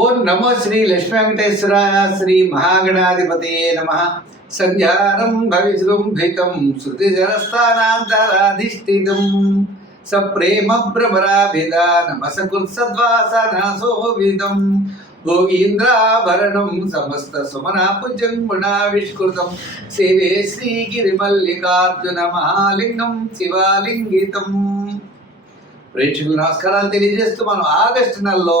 ఓం నమో శ్రీ లక్ష్మీ వెంకటేశ్వర శ్రీ మహాగణాధిపతయే నమ. సంధ్యారం భవిజృంభితం శృతిజరస్థానాంతరాధిష్ఠితం సప్రేమ భ్రమరాభిధానమసకృత్సద్వాసనాశోభితం భోగీంద్రాభరణం సమస్త సుమనాపుజం గుణావిష్కృతం. సేవే శ్రీగిరిమల్లికార్జున మహాలింగం శివాలింగితం. ప్రేక్షకులు నమస్కారాలు తెలియజేస్తూ మనం ఆగస్టు నెలలో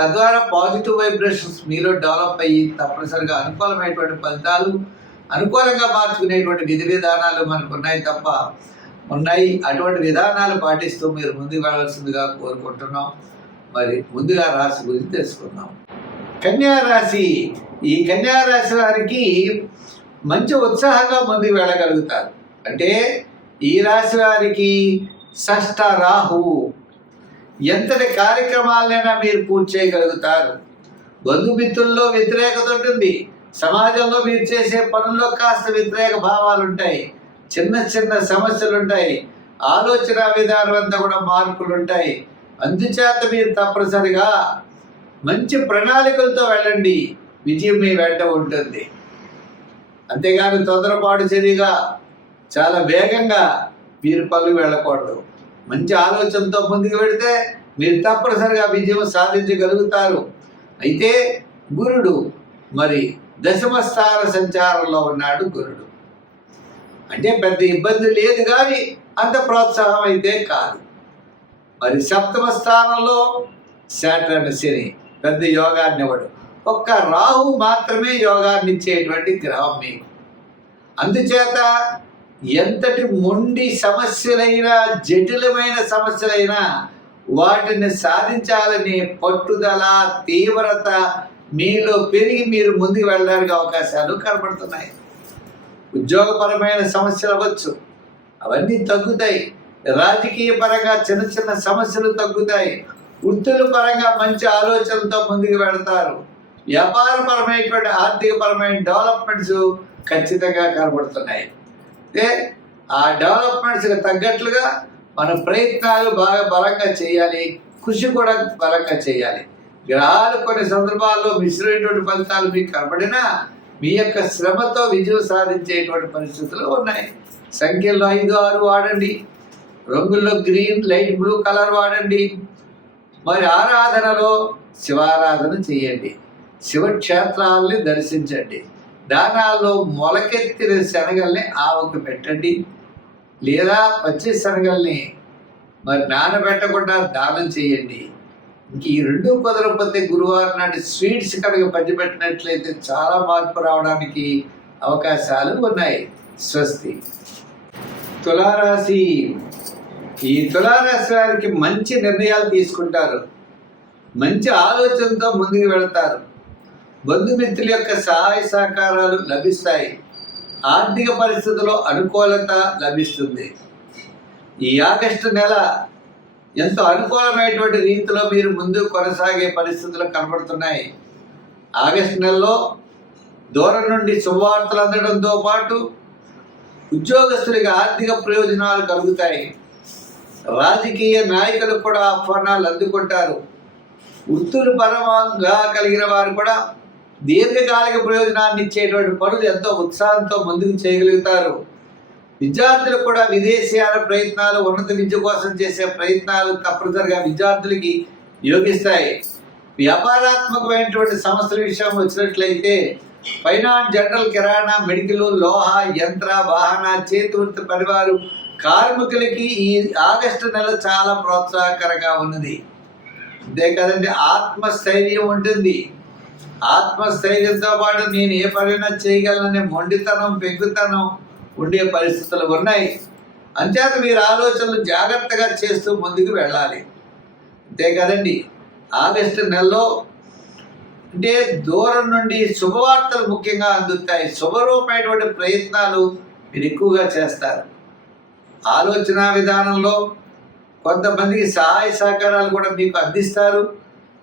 తద్వారా పాజిటివ్ వైబ్రేషన్స్ మీలో డెవలప్ అయ్యి తప్పనిసరిగా అనుకూలమైనటువంటి ఫలితాలు అనుకూలంగా మార్చుకునేటువంటి విధి విధానాలు మనకు ఉన్నాయి తప్ప ఉన్నాయి. అటువంటి విధానాలు పాటిస్తూ మీరు ముందుకు వెళ్ళాల్సిందిగా కోరుకుంటున్నాం. మరి ముందుగా రాశి గురించి తెలుసుకుందాం. కన్యా రాశి. ఈ కన్యా రాశి వారికి మంచి ఉత్సాహంగా ముందుకు వెళ్ళగలుగుతారు. అంటే ఈ రాశి వారికి షష్ఠ రాహు ఎంతటి కార్యక్రమాలైనా మీరు పూర్తి చేయగలుగుతారు. బంధుమిత్రుల్లో వ్యతిరేకత ఉంటుంది. సమాజంలో మీరు చేసే పనుల్లో కాస్త వ్యతిరేక భావాలు ఉంటాయి చిన్న చిన్న సమస్యలు ఉంటాయి ఆలోచన విధానం అంతా కూడా మార్పులు ఉంటాయి అందుచేత మీరు తప్పనిసరిగా మంచి ప్రణాళికలతో వెళ్ళండి. విజయం మీ వెంట ఉంటుంది. అంతేగాని తొందరపాటు చర్యగా చాలా వేగంగా మీరు పనులు వెళ్ళకూడదు. మంచి ఆలోచనతో ముందుకు పెడితే మీరు తప్పనిసరిగా విజయం సాధించగలుగుతారు. అయితే గురుడు మరి దశమ స్థాన సంచారంలో ఉన్నాడు గురుడు. అంటే పెద్ద ఇబ్బంది లేదు కానీ అంత ప్రోత్సాహం అయితే కాదు. మరి సప్తమ స్థానంలో శాటర్న్ శని పెద్ద యోగాన్ని ఇవ్వడు ఒక్క రాహు మాత్రమే యోగాన్ని ఇచ్చేటువంటి గ్రహం మీకు. అందుచేత ఎంతటి మొండి సమస్యలైనా జటిలమైన సమస్యలైనా వాటిని సాధించాలనే పట్టుదల తీవ్రత మీలో పెరిగి మీరు ముందుకు వెళ్ళడానికి అవకాశాలు కనబడుతున్నాయి. ఉద్యోగపరమైన సమస్యలు అవ్వచ్చు. అవన్నీ తగ్గుతాయి. రాజకీయ పరంగా చిన్న చిన్న సమస్యలు తగ్గుతాయి. వృత్తుల పరంగా మంచి ఆలోచనలతో ముందుకు వెళతారు. వ్యాపారపరమైనటువంటి ఆర్థికపరమైన డెవలప్మెంట్స్ ఖచ్చితంగా కనబడుతున్నాయి. అంటే ఆ డెవలప్మెంట్స్కి తగ్గట్లుగా మన ప్రయత్నాలు బాగా బలంగా చేయాలి కృషి కూడా బలంగా చేయాలి. గ్రహాలు కొన్ని సందర్భాల్లో మిశ్రమైనటువంటి ఫలితాలు మీకు కనబడినా మీ యొక్క శ్రమతో విజయం సాధించేటువంటి పరిస్థితులు ఉన్నాయి. సంఖ్యలో ఐదు ఆరు వాడండి. రంగుల్లో గ్రీన్ లైట్ బ్లూ కలర్ వాడండి. మరి ఆరాధనలో శివారాధన చేయండి. శివక్షేత్రాలని దర్శించండి. దానాల్లో మొలకెత్తిన శనగల్ని ఆవుకు పెట్టండి. లేదా పచ్చి శనగల్ని మరి నానబెట్టకుండా దానం చేయండి. ఇంక ఈ రెండు కుదరకపోతే గురువారం నాటి స్వీట్స్ కనుక పంచిపెట్టినట్లయితే చాలా మార్పు రావడానికి అవకాశాలు ఉన్నాయి. స్వస్తి. తులారాశి. ఈ తులారాశి వారికి మంచి నిర్ణయాలు తీసుకుంటారు. మంచి ఆలోచనతో ముందుకు వెళతారు. బంధుమిత్రుల యొక్క సహాయ సహకారాలు లభిస్తాయి. ఆర్థిక పరిస్థితుల్లో అనుకూలత లభిస్తుంది. ఈ ఆగస్టు నెల ఎంతో అనుకూలమైనటువంటి రీతిలో మీరు ముందు కొనసాగే పరిస్థితులు కనబడుతున్నాయి. ఆగస్టు నెలలో దూరం నుండి శుభవార్తలు అందడంతో పాటు ఉద్యోగస్తులకి ఆర్థిక ప్రయోజనాలు కలుగుతాయి. రాజకీయ నాయకులు కూడా ఆహ్వానాలు అందుకుంటారు. వృత్తులు పరమంగా కలిగిన వారు కూడా దీర్ఘకాలిక ప్రయోజనాన్ని ఇచ్చేటువంటి పనులు ఎంతో ఉత్సాహంతో ముందుకు చేయగలుగుతారు. విద్యార్థులు కూడా విదేశీయాల ప్రయత్నాలు ఉన్నత విద్య కోసం చేసే ప్రయత్నాలు తప్పనిసరిగా విద్యార్థులకి యోగిస్తాయి. వ్యాపారాత్మకమైనటువంటి సంస్థల విషయం వచ్చినట్లయితే ఫైనాన్స్ జనరల్ కిరాణా మెడికల్ లోహ యంత్ర వాహన చేతివృత్తి పరివారు కార్మికులకి ఈ ఆగస్టు నెల చాలా ప్రోత్సాహకరంగా ఉన్నది. అంతే కదండి ఆత్మస్థైర్యం ఉంటుంది. ఆత్మస్థైర్యంతో పాటు నేను ఏ పనైనా చేయగలననే మొండితనం పెంకుతనం ఉండే పరిస్థితులు ఉన్నాయి. అంతేత మీరు ఆలోచనలు జాగ్రత్తగా చేస్తూ ముందుకు వెళ్ళాలి. అంతే కదండి. ఆగస్టు నెలలో అంటే దూరం నుండి శుభవార్తలు ముఖ్యంగా అందుతాయి. శుభరూపమైనటువంటి ప్రయత్నాలు మీరు ఎక్కువగా చేస్తారు. ఆలోచన విధానంలో కొంతమందికి సహాయ సహకారాలు కూడా మీకు అందిస్తారు.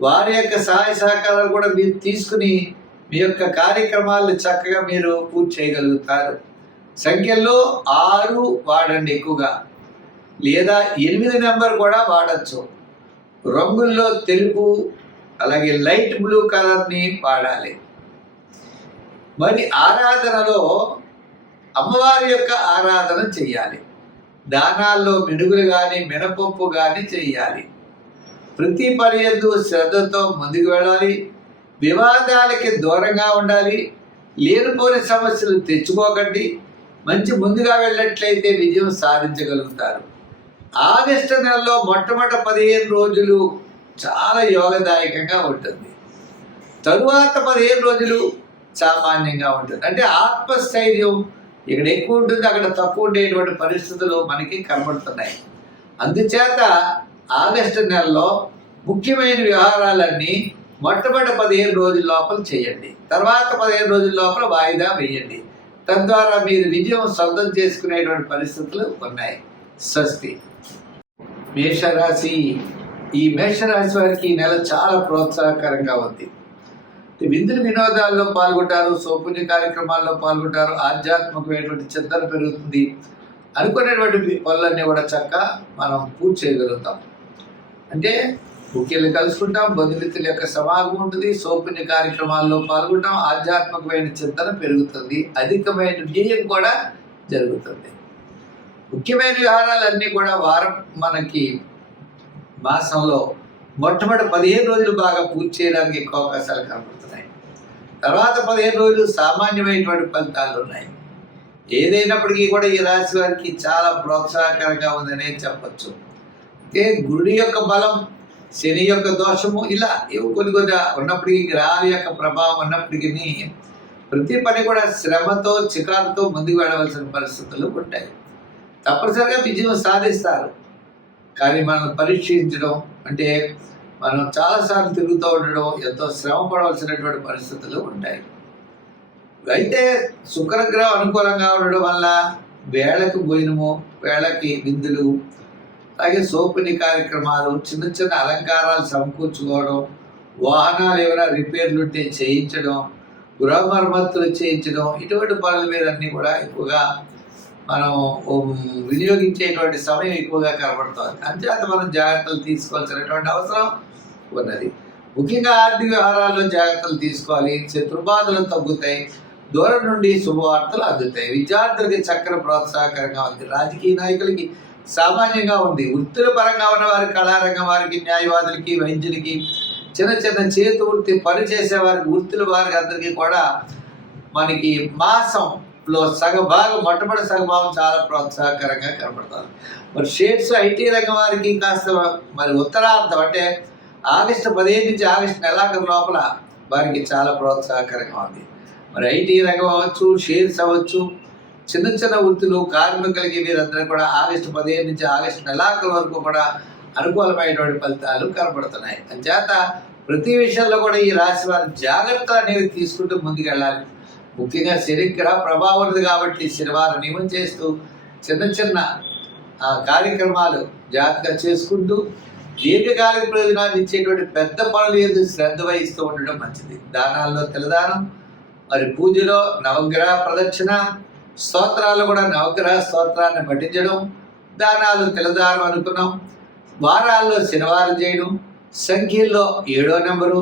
వారి యొక్క సహాయ సహకారాలు కూడా మీరు తీసుకుని మీ యొక్క కార్యక్రమాలను చక్కగా మీరు పూర్తి చేయగలుగుతారు. సంఖ్యల్లో ఆరు వాడండి ఎక్కువగా. లేదా ఎనిమిది నెంబర్ కూడా వాడచ్చు. రంగుల్లో తెలుపు అలాగే లైట్ బ్లూ కలర్ని వాడాలి. మరి ఆరాధనలో అమ్మవారి యొక్క ఆరాధన చెయ్యాలి దానాల్లో మినుగులు కానీ మినపప్పు కానీ చెయ్యాలి ప్రతి పర్యందు శ్రద్ధతో ముందుకు వెళ్ళాలి. వివాదాలకి దూరంగా ఉండాలి. లేనిపోని సమస్యలు తెచ్చుకోకండి. మంచి ముందుగా వెళ్ళినట్లయితే విజయం సాధించగలుగుతారు. ఆగస్టు నెలలో మొట్టమొదటి పదిహేను రోజులు చాలా యోగదాయకంగా ఉంటుంది. తరువాత పదిహేను రోజులు సామాన్యంగా ఉంటుంది. అంటే ఆత్మస్థైర్యం ఇక్కడ ఎక్కువ ఉంటుంది. అక్కడ తక్కువ ఉండేటువంటి పరిస్థితులు మనకి కనబడుతున్నాయి. అందుచేత ఆగస్టు నెలలో ముఖ్యమైన వ్యవహారాలన్నీ మొట్టమొదటి పదిహేను రోజుల లోపల చేయండి. తర్వాత పదిహేను రోజుల లోపల వాయిదా వేయండి. తద్వారా మీరు విజయం సొంతం చేసుకునేటువంటి పరిస్థితులు ఉన్నాయి. స్వస్తి. మేషరాశి. ఈ మేషరాశి వారికి ఈ నెల చాలా ప్రోత్సాహకరంగా ఉంది. విందులు వినోదాల్లో పాల్గొంటారు సౌపుణ్య కార్యక్రమాల్లో పాల్గొంటారు ఆధ్యాత్మికమైనటువంటి చింతన పెరుగుతుంది. అనుకునేటువంటి పనులన్నీ కూడా చక్క మనం పూర్తి చేయగలుగుతాం. అంటే ముఖ్యులు కలుసుకుంటాం బంధుమిత్రుల యొక్క సమాగం ఉంటుంది సౌపుణ్య కార్యక్రమాల్లో పాల్గొంటాం ఆధ్యాత్మికమైన చింతన పెరుగుతుంది అధికమైన ధ్యేయం కూడా జరుగుతుంది. ముఖ్యమైన వ్యవహారాలన్నీ కూడా వారం మనకి మాసంలో మొట్టమొదటి పదిహేను రోజులు బాగా పూర్తి చేయడానికి ఎక్కువ అవకాశాలు కనబడుతున్నాయి తర్వాత పదిహేను రోజులు సామాన్యమైనటువంటి ఫలితాలు ఉన్నాయి. ఏదైనప్పటికీ కూడా ఈ రాశి వారికి చాలా ప్రోత్సాహకరంగా ఉందనే చెప్పచ్చు. అంటే గురుడి యొక్క బలం శని యొక్క దోషము ఇలా కొన్ని కొద్దిగా ఉన్నప్పటికీ గ్రహాల యొక్క ప్రభావం ఉన్నప్పటికీ ప్రతి పని కూడా శ్రమతో చికాకుతో ముందుకు వెళ్ళవలసిన పరిస్థితులు ఉంటాయి. తప్పనిసరిగా విజయం సాధిస్తారు. కానీ మనం పరీక్షించడం అంటే మనం చాలాసార్లు తిరుగుతూ ఉండడం ఎంతో శ్రమ పడవలసినటువంటి పరిస్థితులు ఉంటాయి. అయితే శుక్రగ్రహం అనుకూలంగా ఉండడం వల్ల వేళకు భోజనము వేళకి విందులు అలాగే సోపుని కార్యక్రమాలు చిన్న చిన్న అలంకారాలు సమకూర్చుకోవడం వాహనాలు ఏమైనా రిపేర్లు ఉంటే చేయించడం గృహ మరమ్మతులు చేయించడం ఇటువంటి పనుల మీద అన్నీ కూడా ఎక్కువగా మనం వినియోగించేటువంటి సమయం ఎక్కువగా కనబడుతుంది. అంతేత మనం జాగ్రత్తలు తీసుకోవాల్సినటువంటి అవసరం ఉన్నది. ముఖ్యంగా ఆర్థిక వ్యవహారాల్లో జాగ్రత్తలు తీసుకోవాలి. శత్రుబాధలు తగ్గుతాయి. దూరం నుండి శుభవార్తలు అందుతాయి. విద్యార్థులకి చక్కని ప్రోత్సాహకరంగా ఉంది. రాజకీయ నాయకులకి సామాన్యంగా ఉంది. వృత్తుల పరంగా ఉన్న వారికి కళారంగం వారికి న్యాయవాదులకి వైద్యులకి చిన్న చిన్న చేతి వృత్తి పని చేసే వారికి వృత్తుల వారికి అందరికీ కూడా మనకి మాసంలో సగభాగం మొట్టమొదటి సగభాగం చాలా ప్రోత్సాహకరంగా కనబడుతుంది మరి షేడ్స్ ఐటీ రంగం వారికి కాస్త మరి ఉత్తరార్థం అంటే ఆగస్టు పదిహేను నుంచి ఆగస్టు నెలాఖరు లోపల వారికి చాలా ప్రోత్సాహకరంగా ఉంది. మరి ఐటీ రంగం అవ్వచ్చు షేర్స్ అవ్వచ్చు చిన్న చిన్న వృత్తులు కార్మికులకి వీరందరూ కూడా ఆగస్టు పదిహేను నుంచి ఆగస్టు నెలాఖరు వరకు కూడా అనుకూలమైనటువంటి ఫలితాలు కనబడుతున్నాయి. అంచేత ప్రతి విషయంలో కూడా ఈ రాశి వారి జాగ్రత్తలు అనేవి తీసుకుంటూ ముందుకెళ్ళాలి. ముఖ్యంగా శనిగ్రహ ప్రభావం ఉంది కాబట్టి శనివారం నియమం చేస్తూ చిన్న చిన్న ఆ, కార్యక్రమాలు జాగ్రత్తగా చేసుకుంటూ దీర్ఘకాలిక ప్రయోజనాలు ఇచ్చేటువంటి పెద్ద పనులు ఏదో శ్రద్ధ వహిస్తూ ఉండడం మంచిది. దానాల్లో తెలదానం మరి పూజలో నవగ్రహ ప్రదక్షిణ స్తోత్రాలు కూడా నవగ్రహ స్తోత్రాన్ని పఠించడం దానాలు తెలదారం అనుకున్నాం. వారాల్లో శనివారం చేయడం సంఖ్యల్లో ఏడో నెంబరు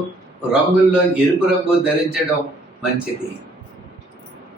రంగుల్లో ఎరుపు రంగు ధరించడం మంచిది.